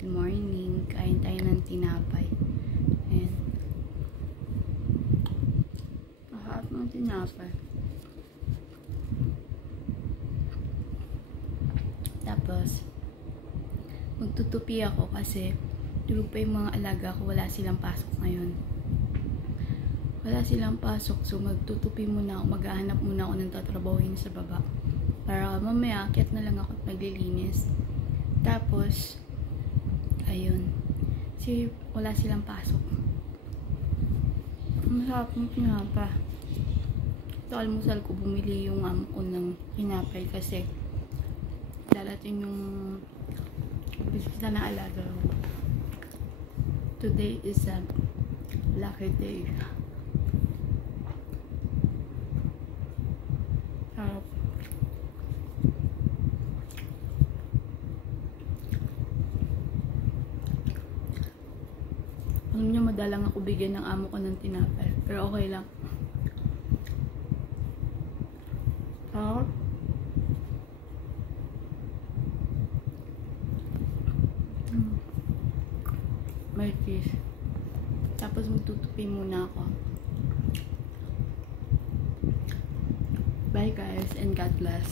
Good morning. Kain tayo ng tinapay. Ayan. Mahal ng tinapay. Tapos, magtutupi ako kasi tulog pa yung mga alaga ko. Wala silang pasok ngayon. Wala silang pasok. So, magtutupi muna ako. Maghahanap muna ako ng tatrabahuin sa baba. Para mamaya, akyat na lang ako at maglilinis. Tapos, ayun. Kasi wala silang pasok. Masarap ng tinapay. Ito, almusal ko. Bumili yung amo ko ng tinapay kasi dalating yung bisita na alaga. Today is a lucky day. Sarap. Alam niyo, madalang ako bigyan ng amo ko ng tinapay. Pero okay lang. Sarap. May cheese. Tapos magtutupi muna ako. Bye guys and God bless.